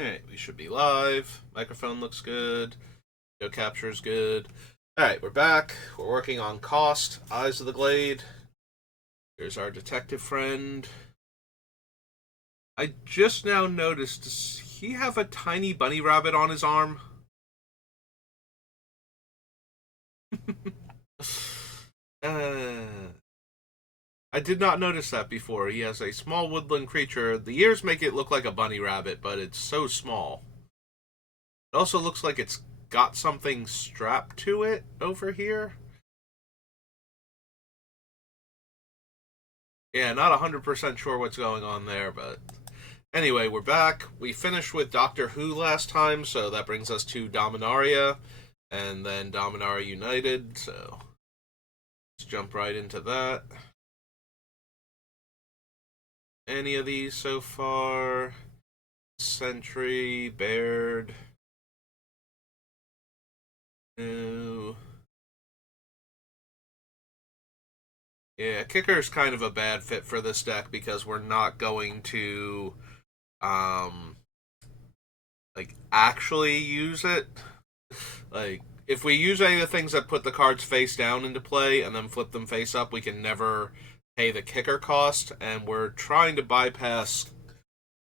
Alright, we should be live. Microphone looks good. Video capture is good. Alright, we're back. We're working on Kaust, Eyes of the Glade. Here's our detective friend. I just now noticed, does he have a tiny bunny rabbit on his arm? uh, I did not notice that before. He has a small woodland creature. The ears make it look like a bunny rabbit, but it's so small. It also looks like it's got something strapped to it over here. Yeah, not 100% sure what's going on there, but anyway, we're back. We finished with Doctor Who last time, so that brings us to Dominaria, and then Dominaria United, so let's jump right into that. Any of these so far? Sentry, Baird. No. Yeah, Kicker's kind of a bad fit for this deck because we're not going to um actually use it. Like, if we use any of the things that put the cards face down into play and then flip them face up, we can never pay the kicker cost, and we're trying to bypass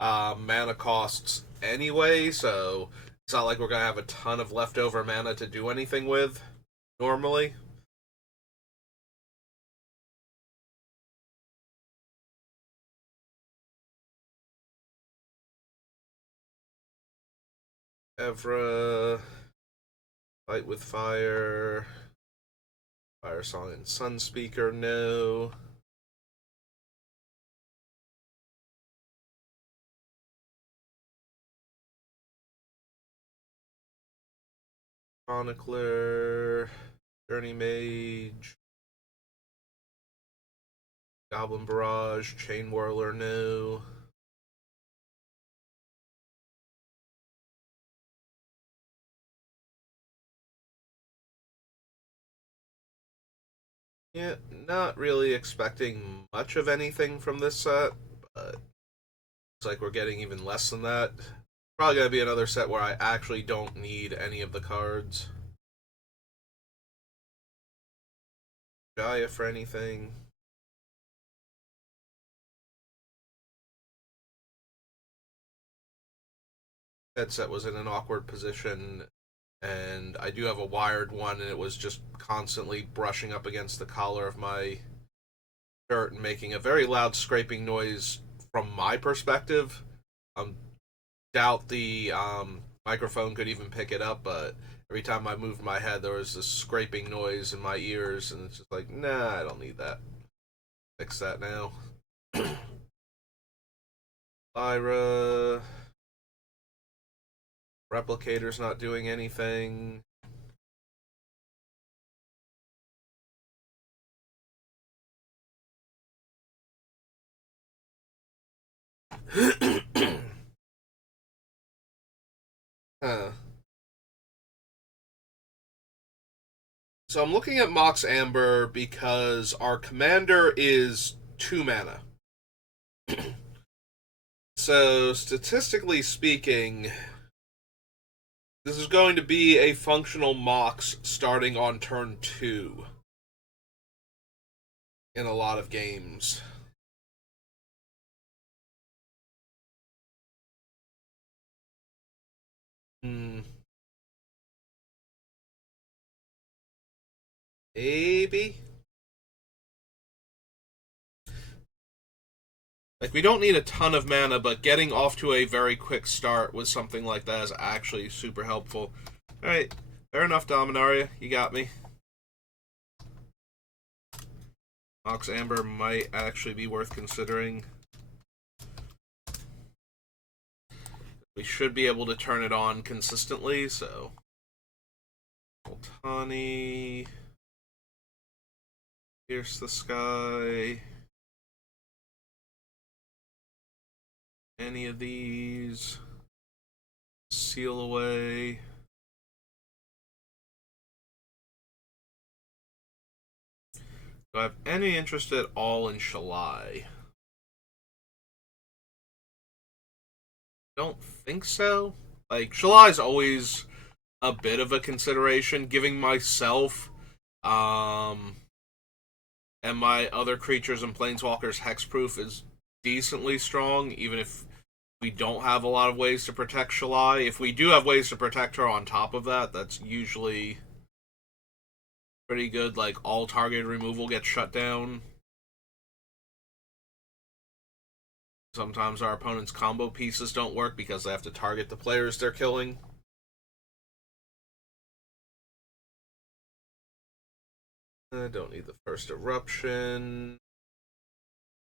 mana costs anyway, so it's not like we're going to have a ton of leftover mana to do anything with normally. Evra, Fight with Fire, Fire Song and Sunspeaker, no. Chronicler, Journey Mage, Goblin Barrage, Chain Whirler, no. Yeah, not really expecting much of anything from this set, but it's like we're getting even less than that. Probably gonna be another set where I actually don't need any of the cards. Gaia for anything. Headset was in an awkward position, and I do have a wired one, and it was just constantly brushing up against the collar of my shirt and making a very loud scraping noise from my perspective. I doubt the microphone could even pick it up, but every time I moved my head, there was this scraping noise in my ears, and it's just like, nah, I don't need that. Fix that now. Lyra. Replicator's not doing anything. Huh. So I'm looking at Mox Amber because our commander is 2 mana. So, statistically speaking, this is going to be a functional Mox starting on turn 2 in a lot of games. Hmm. Maybe? Like, we don't need a ton of mana, but getting off to a very quick start with something like that is actually super helpful. Alright, fair enough, Dominaria. You got me. Mox Amber might actually be worth considering. We should be able to turn it on consistently, so. Multani. Pierce the Sky. Any of these. Seal Away. Do I have any interest at all in Shalai? don't think so. Like, Shalai is always a bit of a consideration. Giving myself um, and my other creatures and planeswalkers hexproof is decently strong, even if we don't have a lot of ways to protect Shalai. If we do have ways to protect her on top of that, that's usually pretty good. Like, all targeted removal gets shut down. Sometimes our opponent's combo pieces don't work because they have to target the players they're killing. I don't need the first eruption.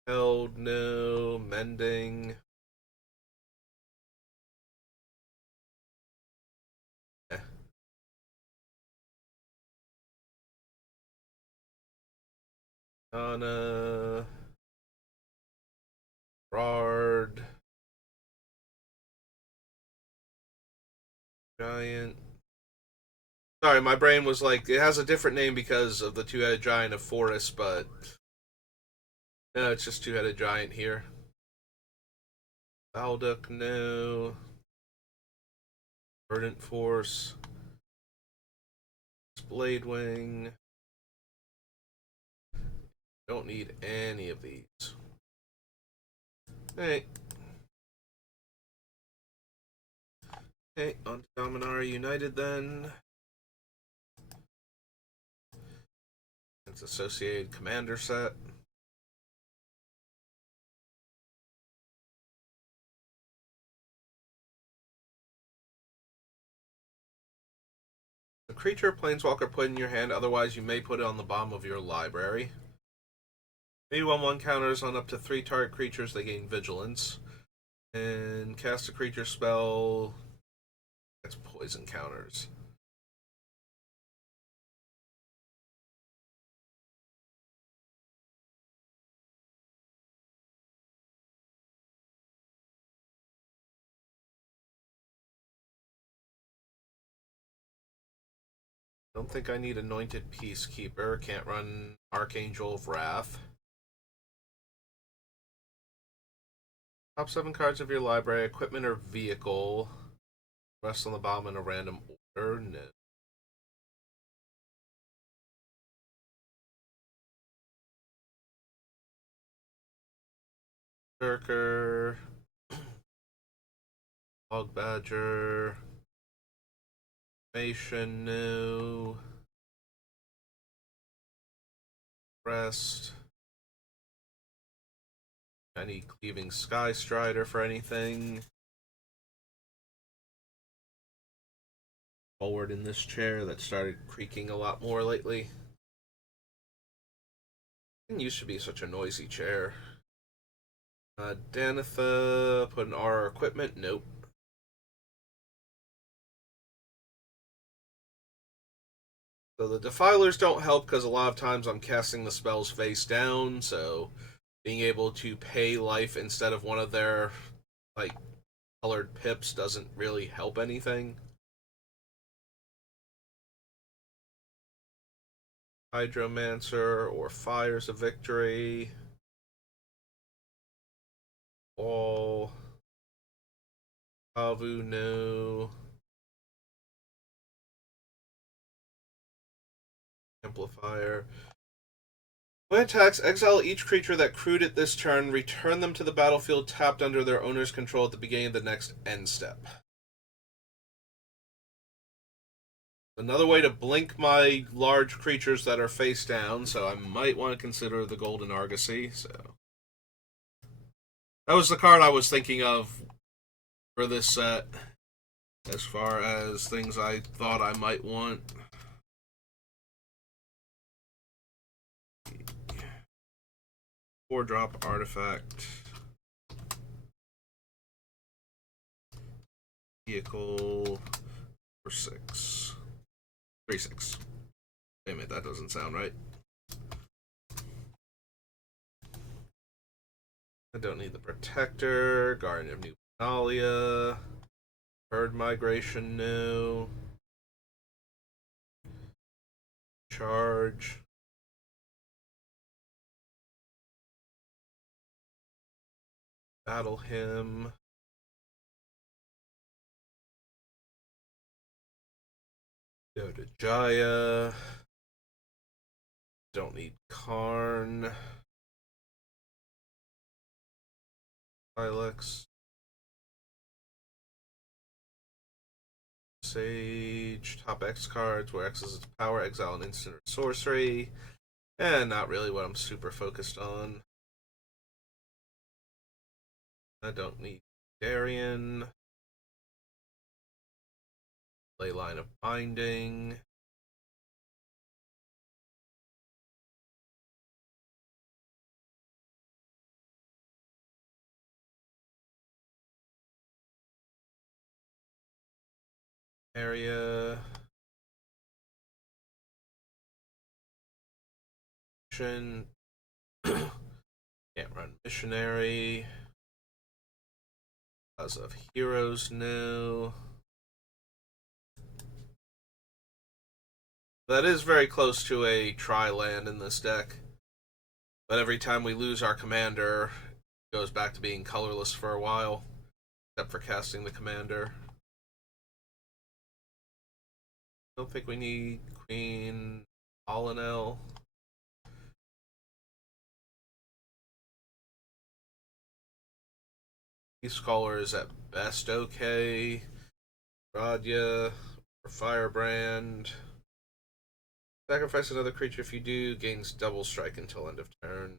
Held, no. Mending. Eh. Anna. Rard. Giant. Sorry, my brain was like, it has a different name because of the two-headed giant of Forest, but no, it's just two-headed giant here. Balduck, no. Verdant Force. Blade Wing. Don't need any of these. Hey. Hey, on to Dominaria United then. It's associated commander set. A creature planeswalker put in your hand, otherwise you may put it on the bottom of your library. Maybe 1/1 counters on up to 3 target creatures, they gain vigilance. And cast a creature spell. That's poison counters. Don't think I need Anointed Peacekeeper. Can't run Archangel of Wrath. Top 7 cards of your library, equipment or vehicle. Rest on the bottom in a random order. No. Berserker. Hog Badger. Nation, no. Rest. I need Cleaving Sky Strider for anything. Forward in this chair that started creaking a lot more lately. It used to be such a noisy chair. Danitha, put an R equipment. Nope. So the Defilers don't help because a lot of times I'm casting the spells face down, so being able to pay life instead of one of their, like, colored pips doesn't really help anything. Hydromancer or Fires of Victory. All. Pavu, no. Amplifier. When attacks, exile each creature that crewed it this turn, return them to the battlefield tapped under their owner's control at the beginning of the next end step. Another way to blink my large creatures that are face down, so I might want to consider the Golden Argosy. So that was the card I was thinking of for this set, as far as things I thought I might want. 4-drop artifact. Vehicle for 6. 3/6. Wait a minute, that doesn't sound right. I don't need the Protector. Guardian of New Benalia. Bird Migration, no. Charge. Battle Hymn. Go to Jaya. Don't need Karn. Silex. Sage. Top X cards, where X is its power, exile an instant or sorcery. And not really what I'm super focused on. I don't need Darien. Leyline of Binding. Area. Mission. Can't run Missionary. Because of Heroes No. That is very close to a tri-land in this deck. But every time we lose our commander, it goes back to being colorless for a while. Except for casting the commander. Don't think we need Queen Alinel. Scholar is at best okay. Radya or Firebrand. Sacrifice another creature if you do, gains double strike until end of turn.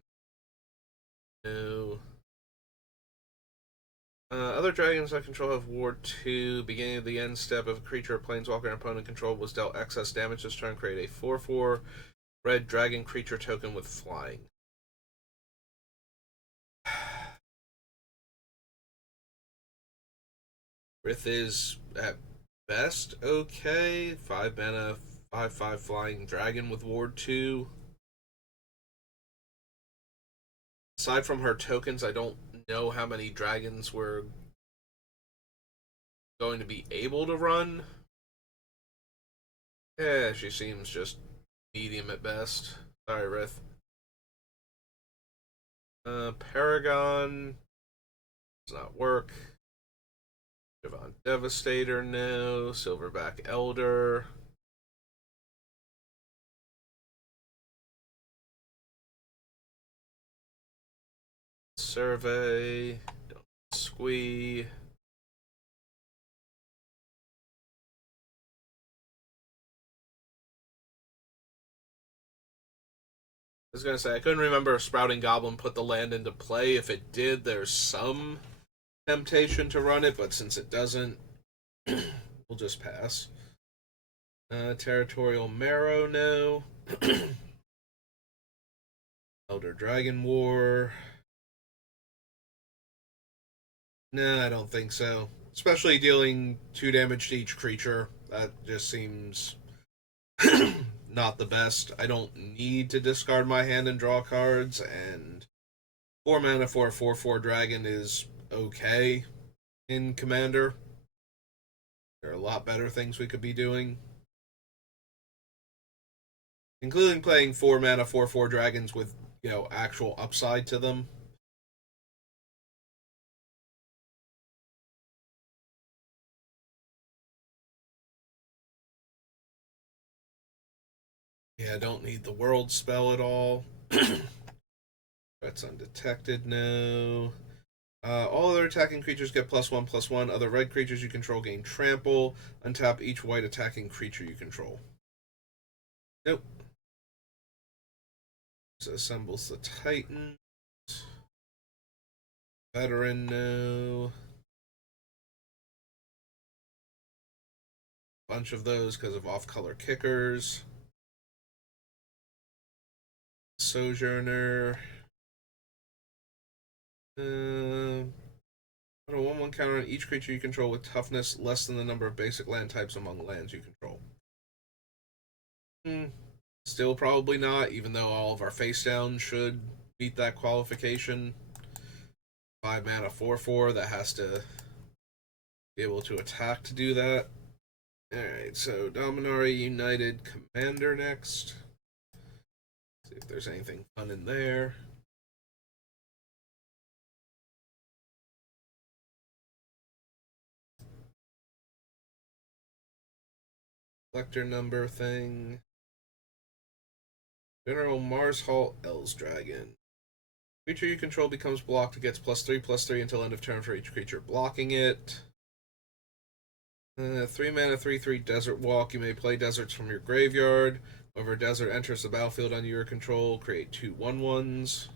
No. Other dragons I control have Ward 2. Beginning of the end step, if a creature or planeswalker an opponent controlled was dealt excess damage this turn, create a 4/4 red dragon creature token with flying. Rith is at best okay. 5 mana, 5/5 flying dragon with Ward 2. Aside from her tokens, I don't know how many dragons we're going to be able to run. Yeah, she seems just medium at best. Sorry, Rith. Paragon does not work. Javon Devastator, no. Silverback Elder. Survey. Don't squee. I was gonna say I couldn't remember if Sprouting Goblin put the land into play. If it did, there's some temptation to run it, but since it doesn't, we'll just pass. Territorial Marrow, no. Elder Dragon War. No, I don't think so. Especially dealing 2 damage to each creature. That just seems not the best. I don't need to discard my hand and draw cards, and 4 mana for a 4/4 dragon is okay in Commander. There are a lot better things we could be doing, including playing 4 mana 4/4 dragons with, actual upside to them. Yeah, I don't need the world spell at all. That's undetected, no. All other attacking creatures get +1/+1. Other red creatures you control gain trample. Untap each white attacking creature you control. Nope. So assembles the Titan. Veteran, no. Bunch of those because of off-color kickers. Sojourner. Put a 1/1 counter on each creature you control with toughness less than the number of basic land types among lands you control. Still probably not, even though all of our face down should beat that qualification. 5 mana 4/4 that has to be able to attack to do that. Alright, so Dominaria United Commander next. See if there's anything fun in there. collector number thing. General Mars Halt El's Dragon. Creature you control becomes blocked. It gets +3/+3 until end of turn for each creature blocking it. 3 mana, 3/3 Desert Walk. You may play deserts from your graveyard. Whenever a desert enters the battlefield under your control, create 2/1/1s.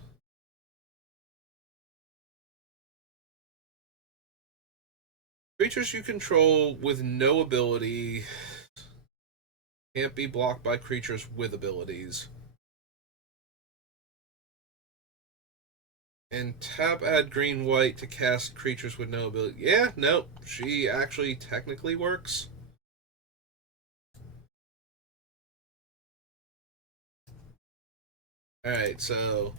Creatures you control with no ability can't be blocked by creatures with abilities. And tap add green white to cast creatures with no ability. Yeah, nope. She actually technically works. Alright, so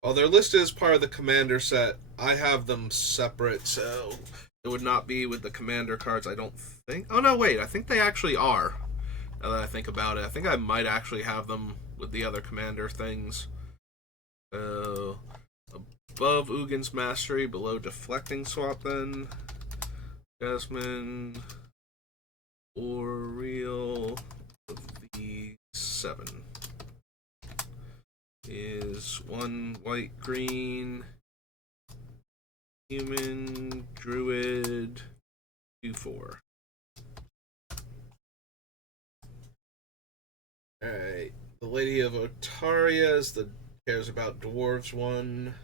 while they're listed as part of the commander set, I have them separate, so it would not be with the commander cards, I don't think. Oh no, wait, I think they actually are. Now that I think about it, I think I might actually have them with the other commander things. So above Ugin's Mastery, below Deflecting Swap, then Jasmine Oriole of the 7 is 1 white green human druid 2/4. Alright, the Lady of Otaria is the cares about dwarves one.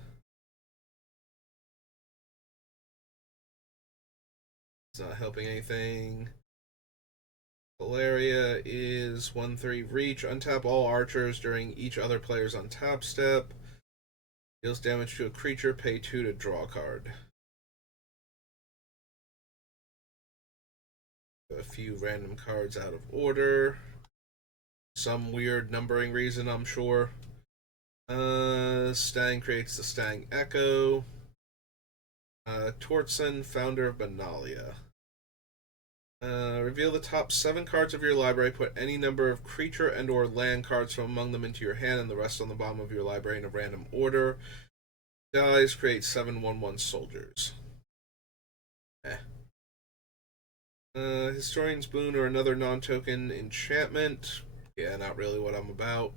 It's not helping anything. Valeria is 1/3 reach. Untap all archers during each other player's untap step. Deals damage to a creature. Pay 2 to draw a card. A few random cards out of order. Some weird numbering reason, I'm sure. Stang creates the Stang Echo. Tortson, founder of Benalia. Reveal the top 7 cards of your library. Put any number of creature and or land cards from among them into your hand and the rest on the bottom of your library in a random order. Dies, create 7/1/1 soldiers. Historian's Boon or another non-token enchantment. Yeah, not really what I'm about.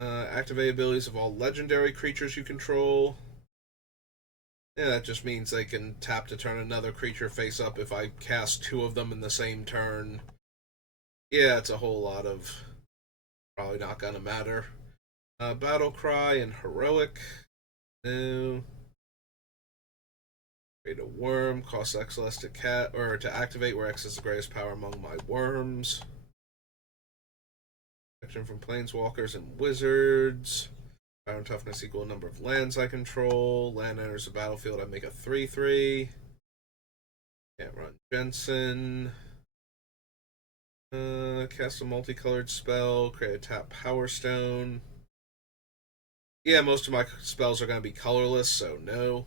Activate abilities of all legendary creatures you control. Yeah, that just means they can tap to turn another creature face up if I cast 2 of them in the same turn. Yeah, it's a whole lot of probably not gonna matter. Battle Cry and Heroic. No. Create a worm. Costs X less to to activate, where X is the greatest power among my worms. Protection from planeswalkers and wizards. Power and toughness equal number of lands I control. Land enters the battlefield, I make a 3/3. Can't run Jensen. Cast a multicolored spell. Create a tap Power Stone. Yeah, most of my spells are going to be colorless, so no.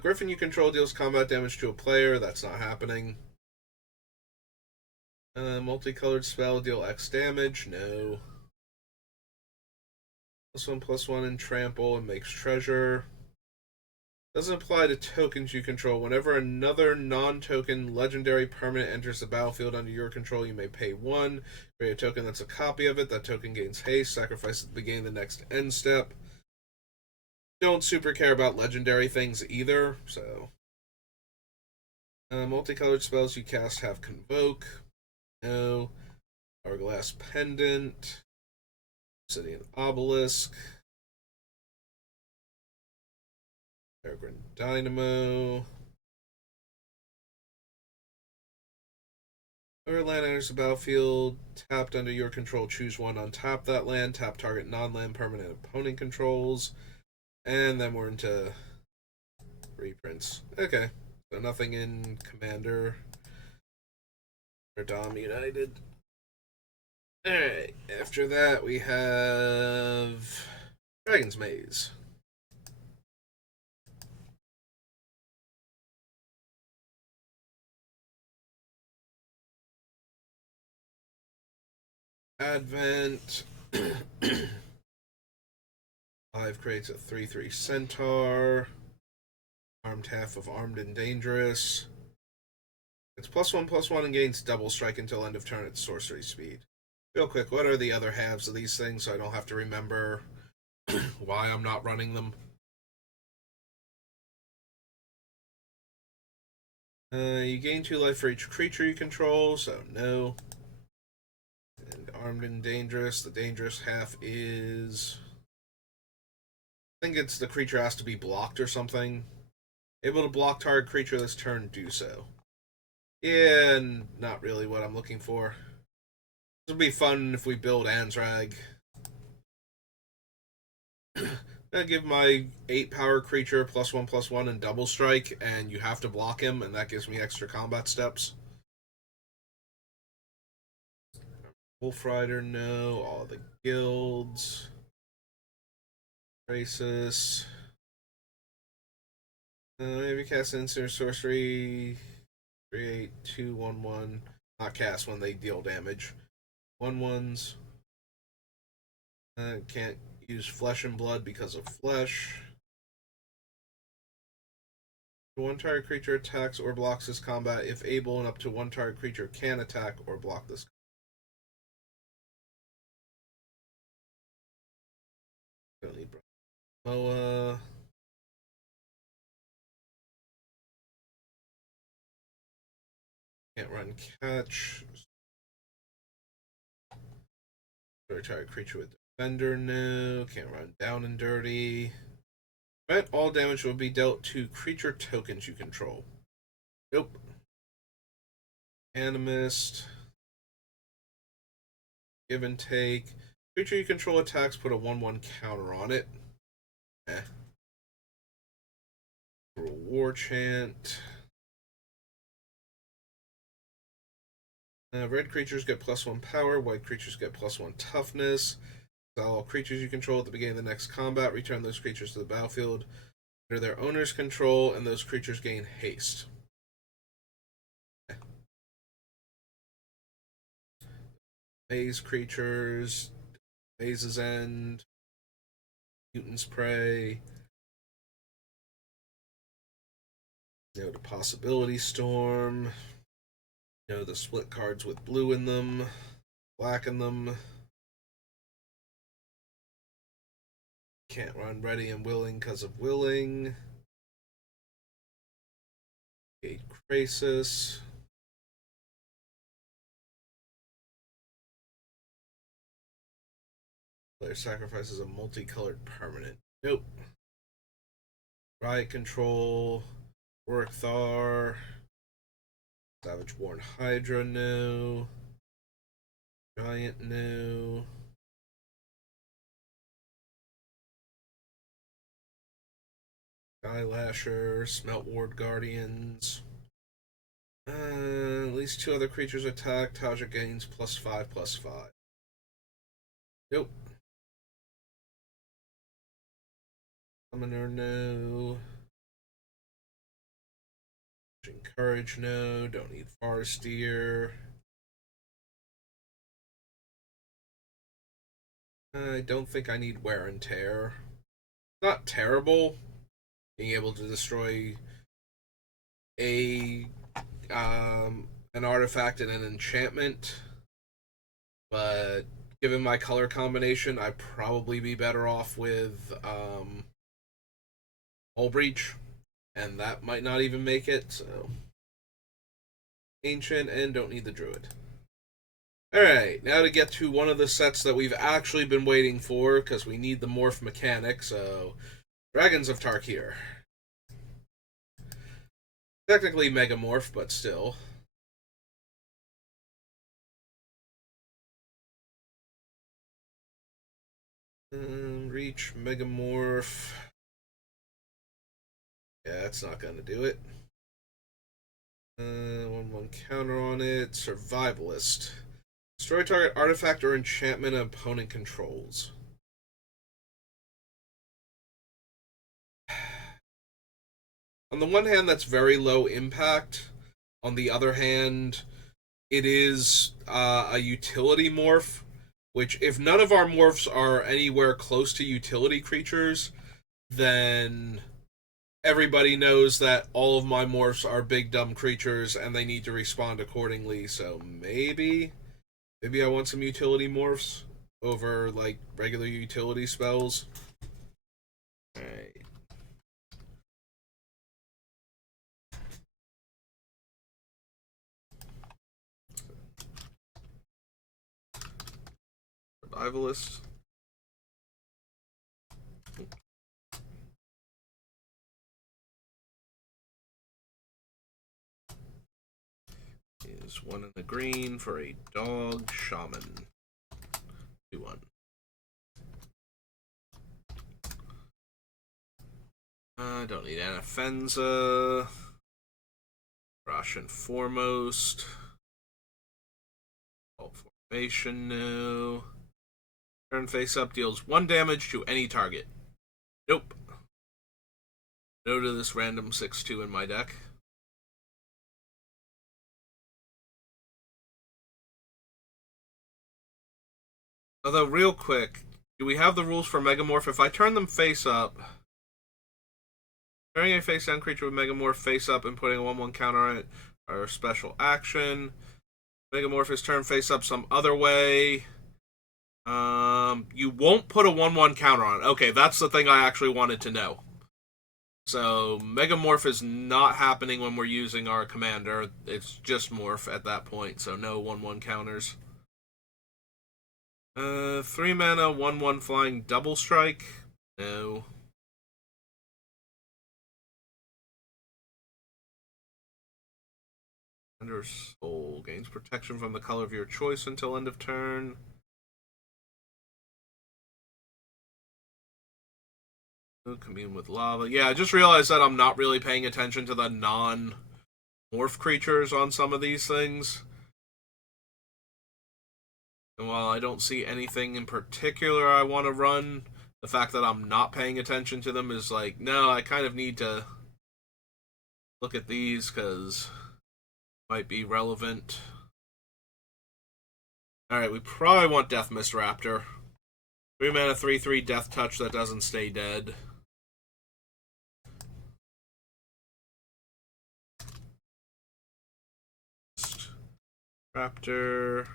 Griffin you control deals combat damage to a player. That's not happening. Multicolored spell, deal X damage. No. +1/+1 in trample and makes treasure. Doesn't apply to tokens you control. Whenever another non-token legendary permanent enters the battlefield under your control, you may pay 1. Create a token that's a copy of it. That token gains haste. Sacrifice at the beginning of the next end step. Don't super care about legendary things either, so. Multicolored spells you cast have Convoke. No. Hourglass Pendant. Obsidian Obelisk. Peregrine Dynamo. Whenever land enters the battlefield, tapped under your control, choose 1 on top that land. Tap target non-land permanent opponent controls. And then we're into reprints. Okay, so nothing in Commander or Dom United. Alright, after that we have Dragon's Maze. Advent. 5 creates a 3/3 Centaur. Armed half of Armed and Dangerous. It's +1/+1 and gains double strike until end of turn at sorcery speed. Real quick, what are the other halves of these things so I don't have to remember why I'm not running them? You gain 2 life for each creature you control, so no. And armed and dangerous. The dangerous half is... I think it's the creature has to be blocked or something. Able to block target creature this turn, do so. Yeah, not really what I'm looking for. This would be fun if we build Ansrag. I give my 8 power creature +1/+1 and double strike, and you have to block him, and that gives me extra combat steps. Wolf Rider, no. All the guilds. Racist. Maybe cast instant sorcery. Create 2/1/1. Not cast when they deal damage. 1/1s. Can't use flesh and blood because of flesh. One target creature attacks or blocks this combat if able, and up to one target creature can attack or block this. Don't need Moa. Can't run catch. Target creature with defender, no. Can't run down and dirty. But all damage will be dealt to creature tokens you control. Nope. Animist. Give and take. Creature you control attacks, put a 1/1 counter on it. War chant. Red creatures get +1 power. White creatures get +1 toughness. All creatures you control at the beginning of the next combat, return those creatures to the battlefield under their owner's control, and those creatures gain haste. Maze creatures, Maze's End, Mutant's Prey, the Possibility Storm, the split cards with blue in them, black in them. Can't run Ready and Willing because of Willing. Gate Crisis. Player sacrifices a multicolored permanent. Nope. Riot Control. Warwick Thar. Savage Born Hydra, no. Giant, no. Skylasher, Smelt Ward Guardians. At least 2 other creatures attack. Taja gains +5/+5. Nope. Summoner, no. Courage, no. Don't need Farsteer. I don't think I need Wear and Tear. Not terrible. Being able to destroy an artifact and an enchantment, but given my color combination, I'd probably be better off with Hull Breach, and that might not even make it. So Ancient, and don't need the Druid. Alright, now to get to one of the sets that we've actually been waiting for, because we need the morph mechanic, so Dragons of Tarkir. Technically Megamorph, but still. Reach, Megamorph. Yeah, that's not going to do it. 1/1 counter on it. Survivalist. Destroy target artifact or enchantment an opponent controls. On the one hand, that's very low impact. On the other hand, it is a utility morph, which if none of our morphs are anywhere close to utility creatures, then everybody knows that all of my morphs are big dumb creatures and they need to respond accordingly. So maybe I want some utility morphs over like regular utility spells. All right. Survivalist. Is one in the green for a dog shaman. 2-1. Don't need Anafenza. Russian Foremost. All formation no. Turn face up deals 1 damage to any target. Nope. No to this random 6/2 in my deck. Although, real quick, do we have the rules for Megamorph? If I turn them face up, turning a face down creature with Megamorph face up and putting a 1/1 counter on it are special action. Megamorph is turned face up some other way. You won't put a 1/1 counter on it. Okay, that's the thing I actually wanted to know. So, Megamorph is not happening when we're using our commander. It's just Morph at that point, so no 1/1 counters. 3 mana, 1/1 flying double strike. No. Under Soul gains protection from the color of your choice until end of turn. Commune with lava. Yeah, I just realized that I'm not really paying attention to the non-morph creatures on some of these things. And while I don't see anything in particular I want to run, the fact that I'm not paying attention to them is like, no, I kind of need to look at these because might be relevant. Alright, we probably want Death Mist Raptor. 3 mana, 3/3 Death Touch that doesn't stay dead. Raptor.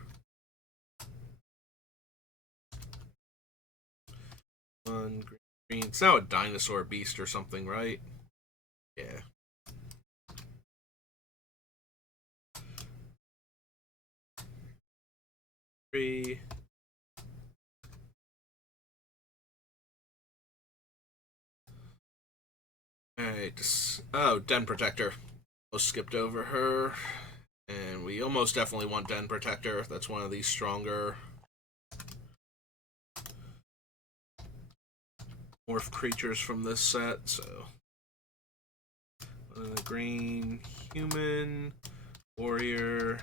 1 green. It's now a dinosaur beast or something, right? Yeah. Three. Alright. Oh, Den Protector. Almost skipped over her. And we almost definitely want Den Protector. That's one of these stronger morph creatures from this set, so. Green, human, warrior.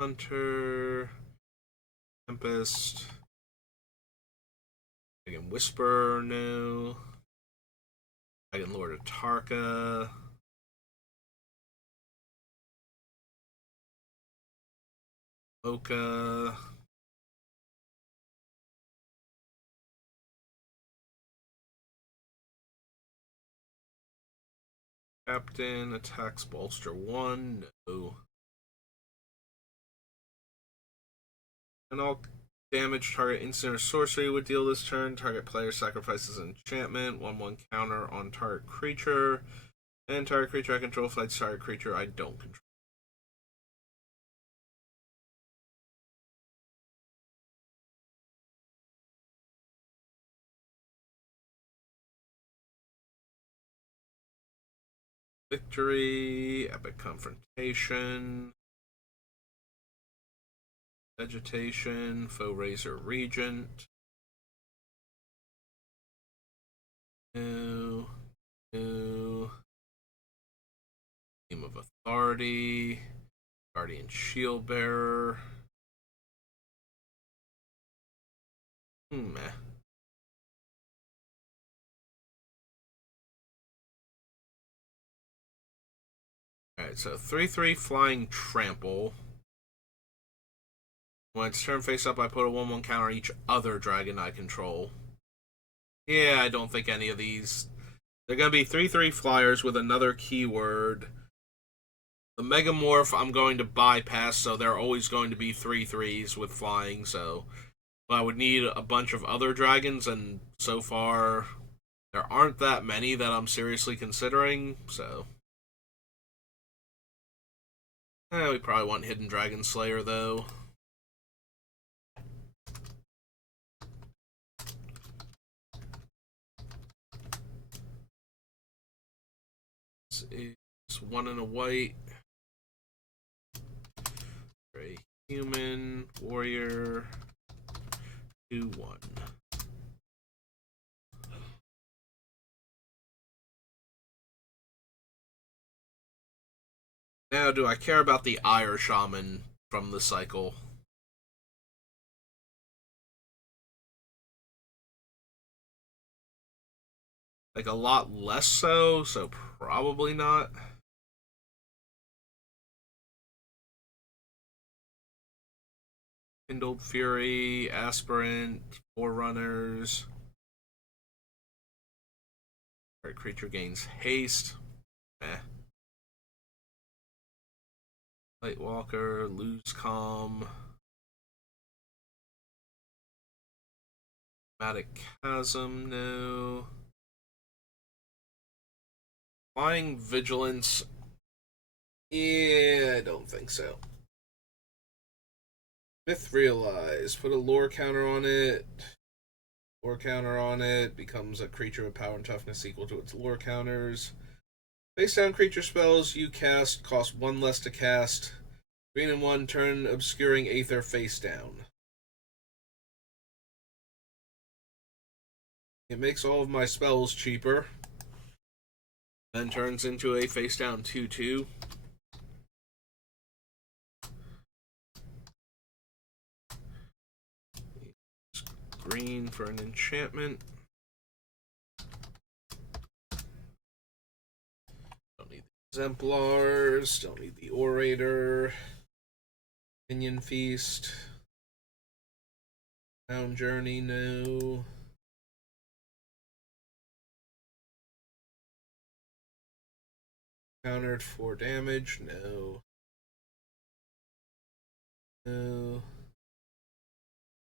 Hunter, Tempest. I can Whisper, no. I can Lord of Tarka. Oka. Captain attacks bolster 1, no. And all damage target instant or sorcery would deal this turn. Target player sacrifices an enchantment, 1/1 counter on target creature. And target creature I control fights target creature I don't control. Victory, Epic Confrontation, Vegetation, Foe Razor Regent. No. No. Team of Authority, Guardian Shield Bearer. Meh. Alright, so 3/3 flying trample. When it's turn face up, I put a 1/1 counter on each other dragon I control. Yeah, I don't think any of these. They're going to be 3/3 flyers with another keyword. The Megamorph I'm going to bypass, so they're always going to be 3/3s with flying, so. But I would need a bunch of other dragons, and so far, there aren't that many that I'm seriously considering, so. We probably want Hidden Dragon Slayer, though. It's 1 and a white. A human, warrior, 2/1. Now, do I care about the Ire Shaman from the cycle? Like, a lot less so probably not. Kindled Fury, Aspirant, Forerunners. Alright, creature gains haste. Lightwalker, lose calm. Dramatic Chasm, no. Flying Vigilance. Yeah, I don't think so. Myth Realize. Put a lore counter on it. Lore counter on it. Becomes a creature with power and toughness equal to its lore counters. Face down creature spells you cast cost 1 less to cast. 3 and 1, turn Obscuring Aether face down. It makes all of my spells cheaper. Then turns into a face down 2/2. Green for an enchantment. Don't need the Exemplars. Don't need the Orator. Pinion Feast. Sound Journey, no. Countered for damage, no. No.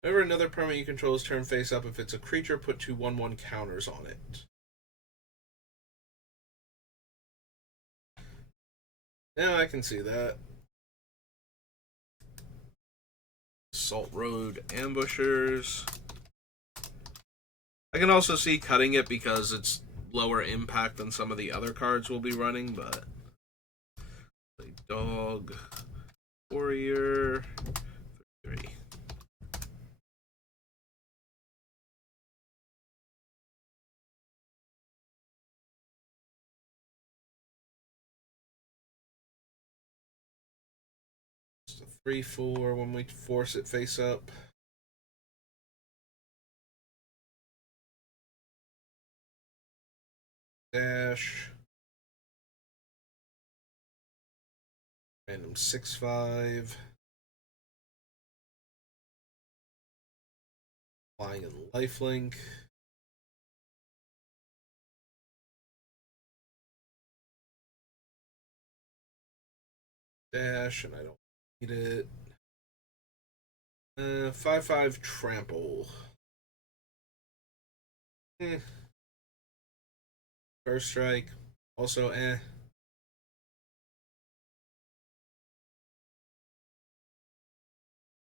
Whenever another permanent you control is turned face up, if it's a creature, put 2 1/1 counters on it. Yeah, I can see that. Salt Road Ambushers. I can also see cutting it because it's lower impact than some of the other cards we'll be running, but. Play Dog. Warrior. 3. Just a 3/4 when we force it face up. Dash. Random 6/5. Flying and lifelink. Dash, and I don't need it. 5/5 trample. First strike. Also,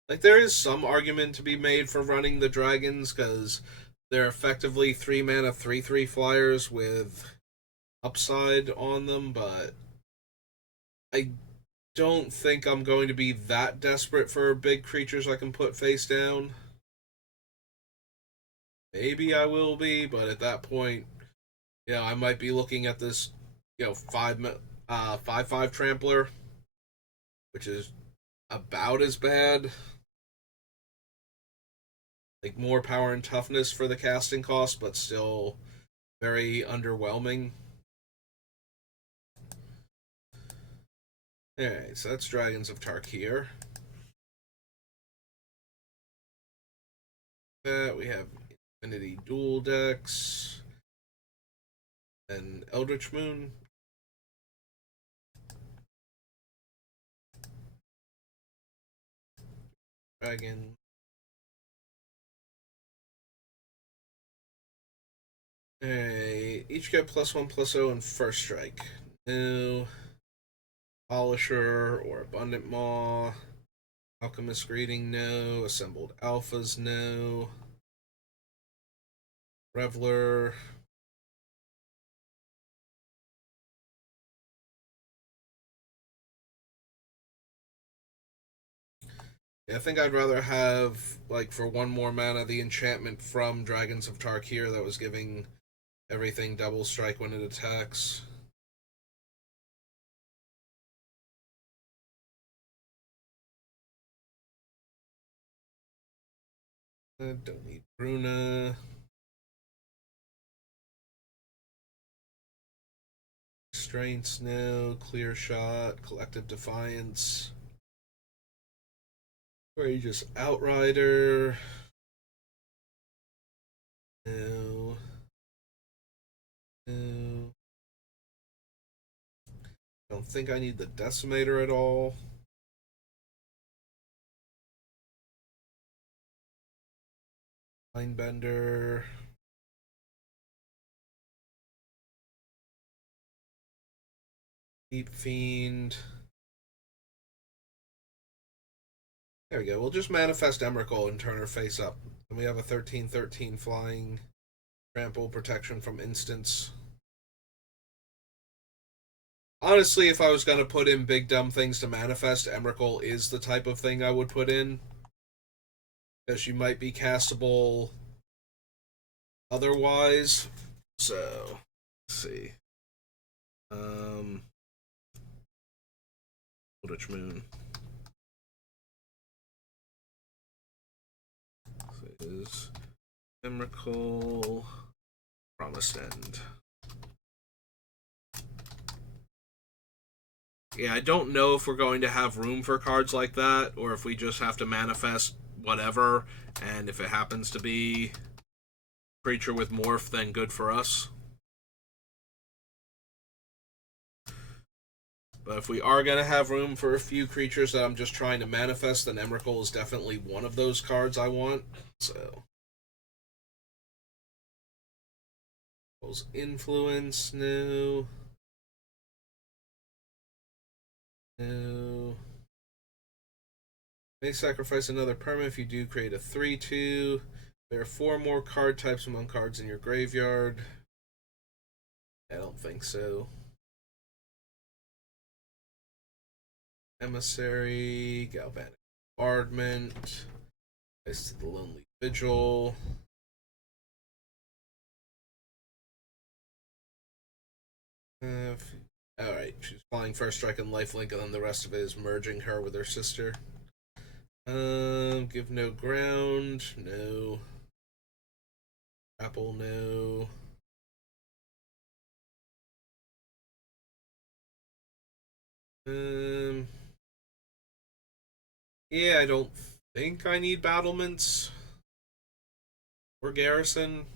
Like, there is some argument to be made for running the dragons, because they're effectively 3 mana 3/3 flyers with upside on them, but I don't think I'm going to be that desperate for big creatures I can put face down. Maybe I will be, but at that point, I might be looking at this, 5/5 trampler, which is about as bad. Like, more power and toughness for the casting cost, but still very underwhelming. Alright, so that's Dragons of Tarkir. That we have Infinity Dual Decks and Eldritch Moon. Dragon. Alright, each get +1/+0 in first strike. No. Polisher or Abundant Maw. Alchemist Greeting, no. Assembled Alphas, no. Reveler. Yeah, I think I'd rather have, like, for one more mana, the enchantment from Dragons of Tarkir that was giving everything double strike when it attacks. Don't need Bruna. Restraints, no. Clear Shot. Collective Defiance. Courageous Outrider. No. No. Don't think I need the Decimator at all. Mindbender. Deep Fiend. There we go. We'll just manifest Emrakul and turn her face up. And we have a 13/13 flying. Trample, protection from instants. Honestly, if I was going to put in big dumb things to manifest, Emrakul is the type of thing I would put in. Because she might be castable otherwise. So, let's see. Eldritch Moon. So is Emrakul. Promised End. Yeah, I don't know if we're going to have room for cards like that, or if we just have to manifest whatever, and if it happens to be creature with morph, then good for us. But if we are going to have room for a few creatures that I'm just trying to manifest, then Emrakul is definitely one of those cards I want. So, Influence, no. No. May sacrifice another permanent if you do create a 3/2. There are 4 more card types among cards in your graveyard. I don't think so. Emissary, Galvanic Bombardment, Ice to the Lonely Vigil. Alright, she's flying first strike and lifelink, and then the rest of it is merging her with her sister. Give no ground, no. Apple, no. Yeah, I don't think I need battlements or garrison.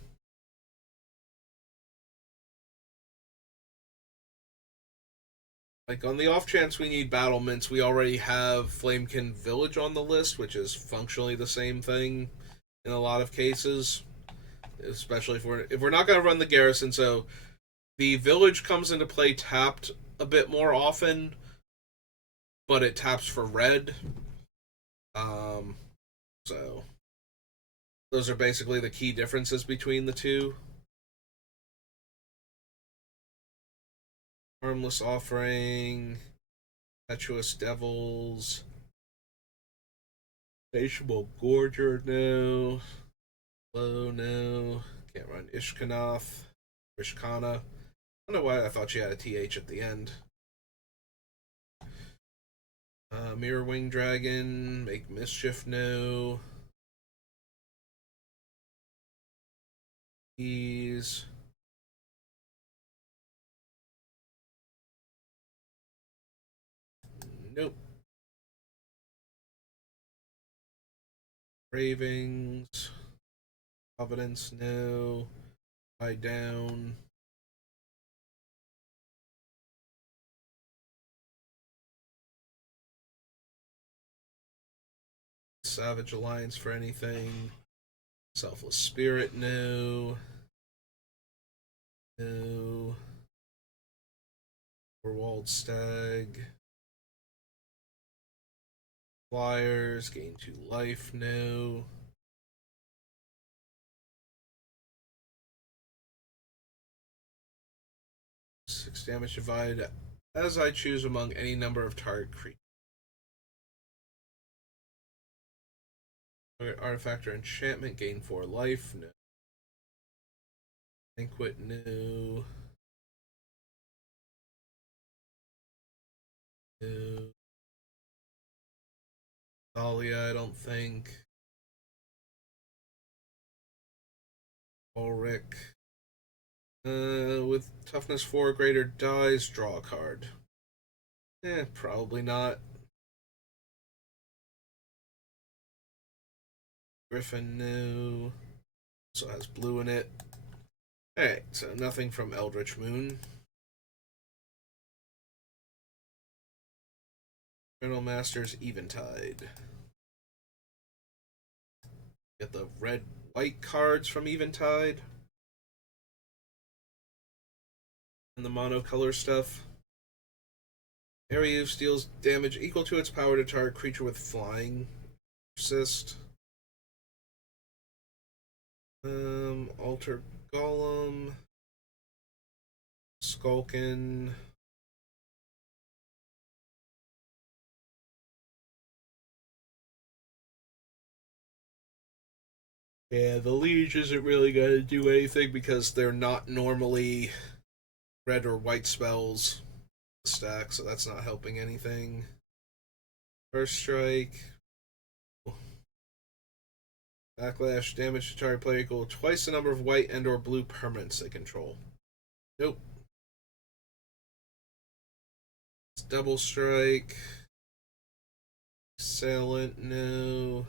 Like, on the off chance we need battlements, we already have Flamekin Village on the list, which is functionally the same thing in a lot of cases. Especially if we're not going to run the garrison, so the village comes into play tapped a bit more often, but it taps for red. So those are basically the key differences between the two. Harmless Offering, Impetuous Devils, Insatiable Gorger, no. Low, no. Can't run Ishkanath. Ishkana. I don't know why I thought she had a TH at the end. Mirror Wing Dragon, Make Mischief, no. Keys. Nope. Cravings. Providence, no. Lie down. Savage Alliance for anything. Selfless Spirit, no. No. Forwalled Stag. Flyers, gain 2 life, no. Six damage divided as I choose among any number of target creatures. Artifact or enchantment, gain 4 life, no. Banquet, no. No. Thalia, I don't think. Ulrich. With toughness 4 or greater dies, draw a card. Probably not. Griffin, no. Also has blue in it. Alright, so nothing from Eldritch Moon. Eternal Masters, Eventide. Get the red-white cards from Eventide. And the monocolor stuff. Area deals damage equal to its power to target creature with flying. Persist. Alter Golem. Skulkin. Yeah, the Liege isn't really going to do anything because they're not normally red or white spells stack, so that's not helping anything. First strike. Backlash, damage to target player equal twice the number of white and or blue permanents they control. Nope. It's double strike. Assailant, no.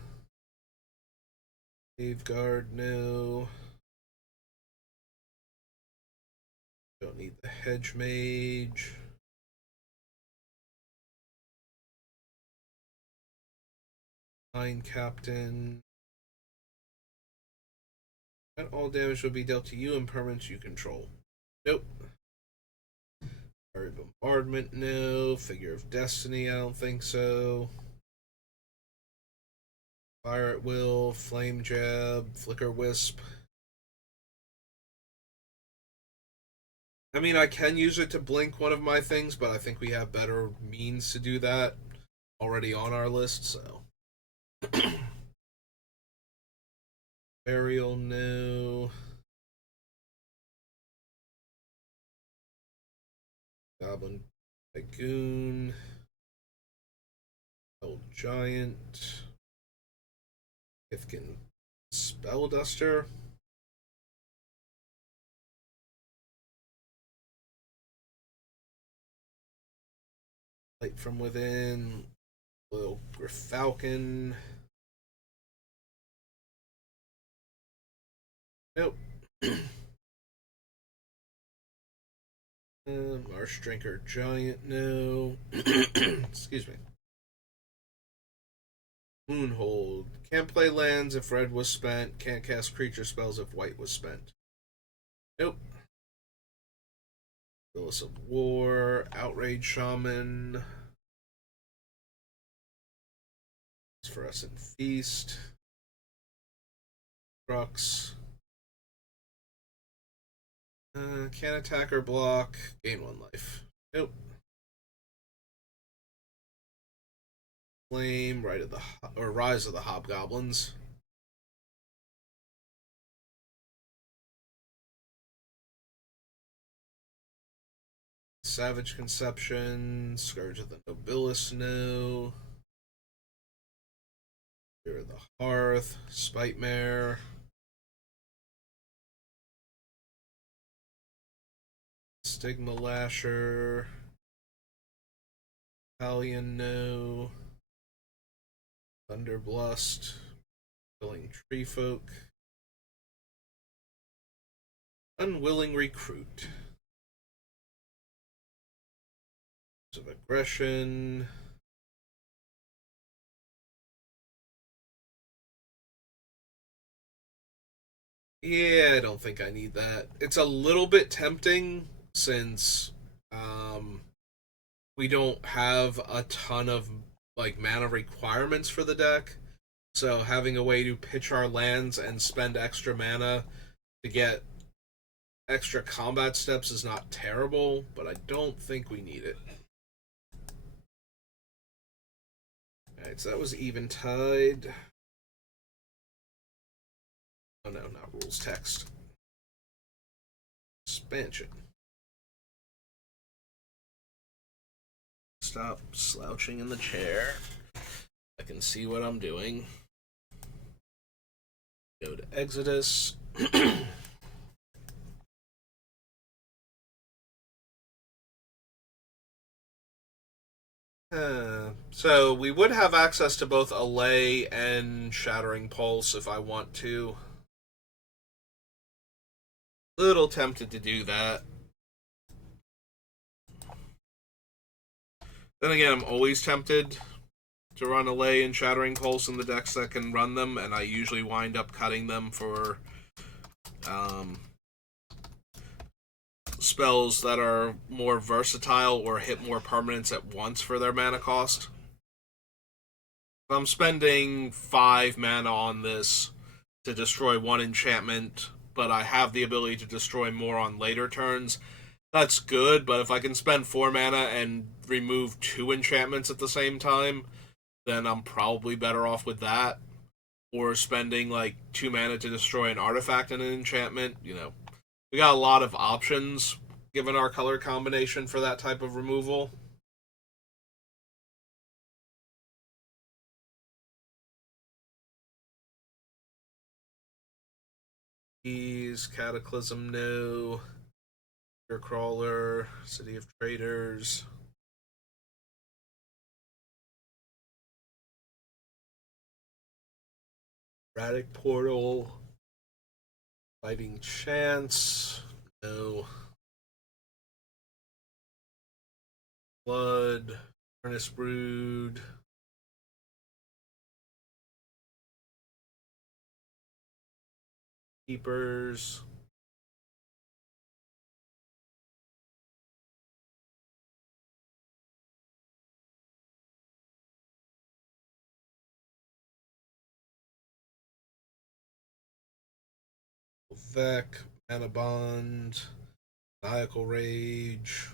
Safeguard, no. Don't need the Hedge Mage. Mine Captain. And all damage will be dealt to you and permanents you control. Nope. Bombardment, no. Figure of Destiny, I don't think so. Fire at Will, Flame Jab, Flicker Wisp. I mean, I can use it to blink one of my things, but I think we have better means to do that already on our list, so. Burial, no. Goblin Tycoon. Old Giant. Ifkin Spellduster. Light from Within. Little Griffalcon. Nope. Marsh Drinker Giant, no. Excuse me. Moonhold. Can't play lands if red was spent. Can't cast creature spells if white was spent. Nope. Phyllis of War. Outrage Shaman. Phosphorescent Feast. Crux. Can't attack or block. Gain 1 life. Nope. Flame. Rise of the Hobgoblins. Savage Conception. Scourge of the Nobilis, no. Fear of the Hearth. Spite Mare. Stigma Lasher. Italian, no. Thunderblust. Willing Tree Folk. Unwilling Recruit. Of Aggression. Yeah, I don't think I need that. It's a little bit tempting since um, we don't have a ton of like mana requirements for the deck. So having a way to pitch our lands and spend extra mana to get extra combat steps is not terrible, but I don't think we need it. Alright, so that was Eventide. Oh no, not rules, text. Expansion. Stop slouching in the chair. I can see what I'm doing. Go to Exodus. So we would have access to both Allay and Shattering Pulse if I want to. Little tempted to do that. Then again, I'm always tempted to run Allay and Shattering Pulse in the decks that can run them, and I usually wind up cutting them for spells that are more versatile or hit more permanents at once for their mana cost. If I'm spending 5 mana on this to destroy 1 enchantment, but I have the ability to destroy more on later turns, that's good, but if I can spend 4 mana and remove 2 enchantments at the same time, then I'm probably better off with that. Or spending like 2 mana to destroy an artifact and an enchantment. You know, we got a lot of options given our color combination for that type of removal. Keys, Cataclysm, no. Crawler, City of Traders. Radic Portal. Fighting Chance. No. Blood. Furnace Brood. Keepers. Vec. Mana Bond. Maniacal Rage.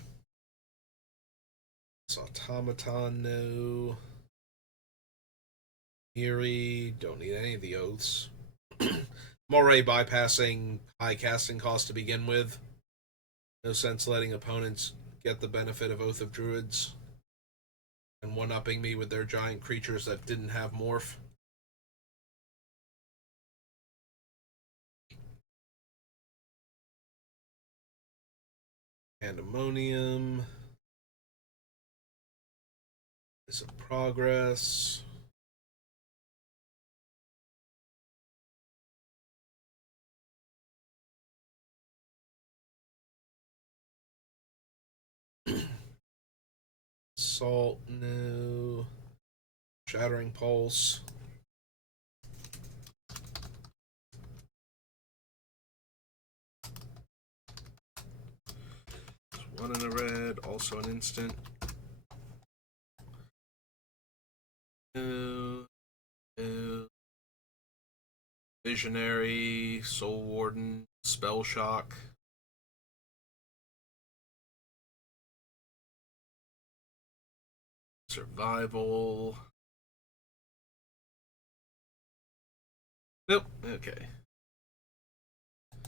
Automaton, no. Miri, don't need any of the oaths. I'm already bypassing high casting cost to begin with. No sense letting opponents get the benefit of Oath of Druids and one-upping me with their giant creatures that didn't have morph. Pandemonium. Is a progress. Salt, no. Shattering Pulse. One in a red, also an instant. No. No. Visionary, Soul Warden, Spell Shock. Survival. Nope. Okay. I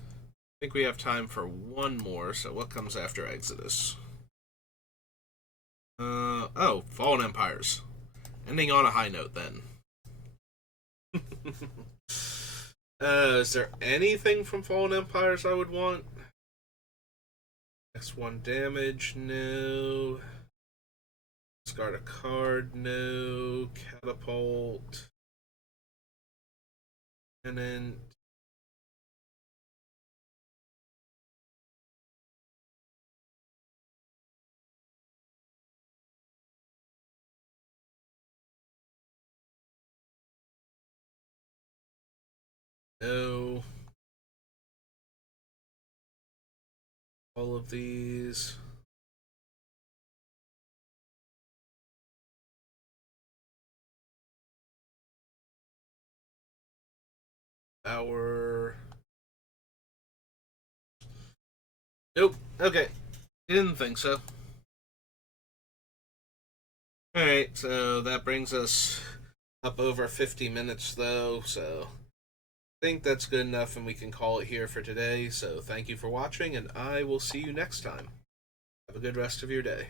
think we have time for one more, so what comes after Exodus? Oh, Fallen Empires. Ending on a high note then. Is there anything from Fallen Empires I would want? X1 damage, no. Discard a card, no. Catapult. Pennant. No. All of these. Our. Nope. Okay. Didn't think so. Alright, so that brings us up over 50 minutes, though, so I think that's good enough and we can call it here for today. So thank you for watching, and I will see you next time. Have a good rest of your day.